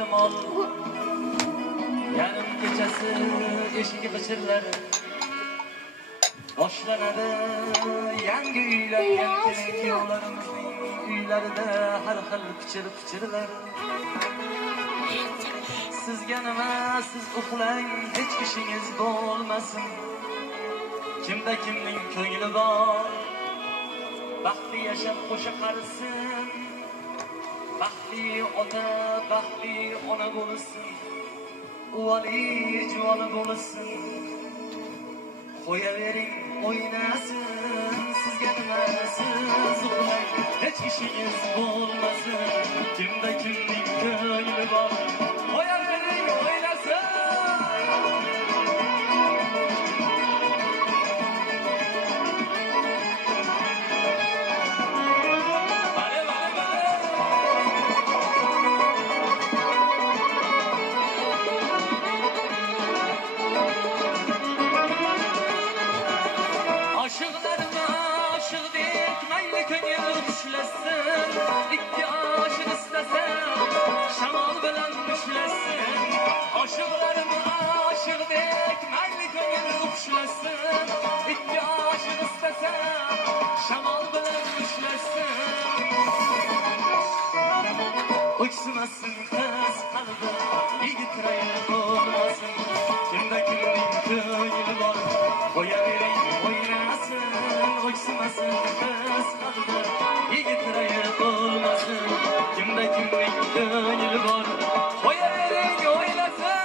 ehtimol yarim kechasi eshigi g'ichirlar boshlanadi. Yangi uylangan kelin kuyovlarimizning uylarida har xil pichir-pichirlar. Sizga nima, siz uxlang, hech ishingiz bo'lmasin. Kimda kimning ko'ngli bor, baxtli yashab qo'sha qarisin. Baxtli ota, baxtli ona bo'lsin, uvali juvoni bo'lsin. Qo'yavering o'ynasin, sizga nima, siz uxlang, hech ishingiz bo'lmasin. Kimda kimning ko'ngli bor, qo'yavering o'ynasin. İkki aşık istesem şamal bilen düşlesin. Aşıklarımı aşık dekmeli gönül uçlesin. İkki aşık istesem şamal bilen düşlesin. Uçmasın kız kalbi, yigit rayı olmasın. Kimde kimning ko'ngli bor, qo'yavereng o'ynasın. Uçmasın kız kalbi, yigit rayı olmasın. Kimde kimning ko'ngli bor, qo'yavereng o'ynasın.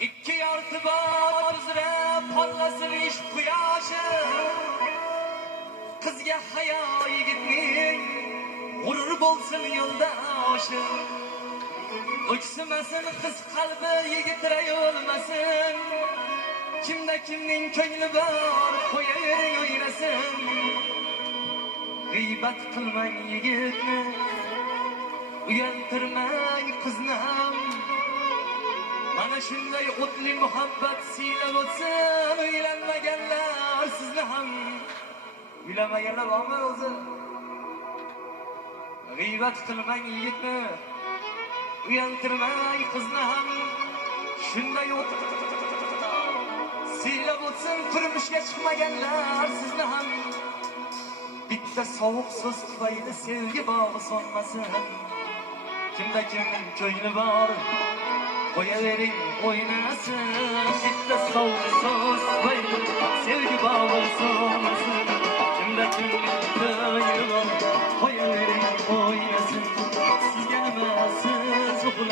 İkki yartı bor uzra parlasın ish quyoshi. Qizga hayo yigitning g'urur bo'lsin yo'ldoshi. O'chsimasin qiz qalbi, yigit ray o'lmasin. Kimda kimning ko'ngli bor, qo'yavering o'ynasin. G'iybat qilmang yigitni, uyaltirmang qizni ham. Mana shunday o'tli muhabbat siylab o'tsin. Uylanmaganlar sizni ham, uylanmaganlar bormi o'zi? G'iybat qilmang yigitni, uyaltirmang qizni ham. Shunday siylab o'tsin. Turmushga chiqmaganlar sizni ham. Bitta sovuq so'z tufayli sevgi bog'i so'nmasin. Kimda kimning ko'ngli bor, qo'yavering o'ynasın. Bitta sovuq so'z tufayli sevgi bog'i so'nmasin.